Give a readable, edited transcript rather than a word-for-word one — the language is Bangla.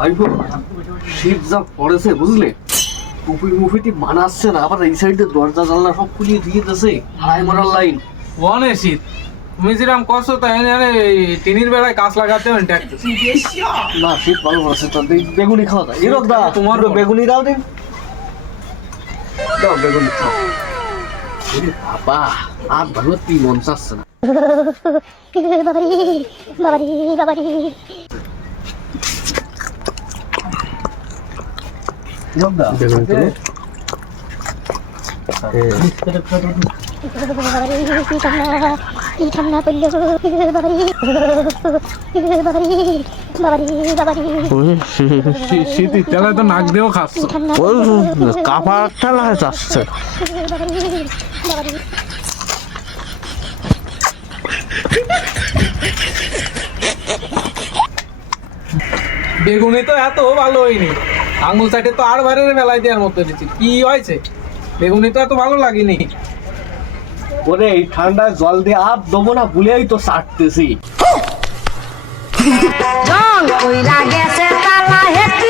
ভাইপো শীত যা পড়েছে বুঝলে, টুপির মুফিটি মানাচ্ছে না, আবার এই সাইডে দরজা জানলা সব খুলিয়ে দিয়ে দিয়েছে, হাই মারার লাইন। অনেক শীত, তুমি যেরকম করছো তাই টিনির বেলায় কাজ লাগাতে হবে ট্যাক্স। না শীত ভালো পড়েছে, তো বেগুনি খাওয়া যায়। এরকম দা তোমার তোমার বেগুনি দাও দিন, দাও বেগুনি খাও। ওরে বাবা, আর ভালো তুই মন চাচ্ছে না। বাবারি বাবারি বাবারি বেগুনি তো কি ঠান্ডা পড়লো বাবারি বাবারি বাবারি বাবারি শীতের তেলায় তো নাক দিয়েও খাচ্ছ। কাপড় ঠেলা যাচ্ছে। বাবারি বেগুনি তো এত ভালো হয়নি, আঙুল চাটে তো আর বাইরের বেলায় দেওয়ার মতো দিচ্ছি। কি হয়েছে, বেগুনি তো এত ভালো লাগেনি। ওরে এই ঠান্ডায় জল দিয়ে আপ দেবো না ভুলেই তো চাটতেছি। জং কইরা গেছে তালা হেতি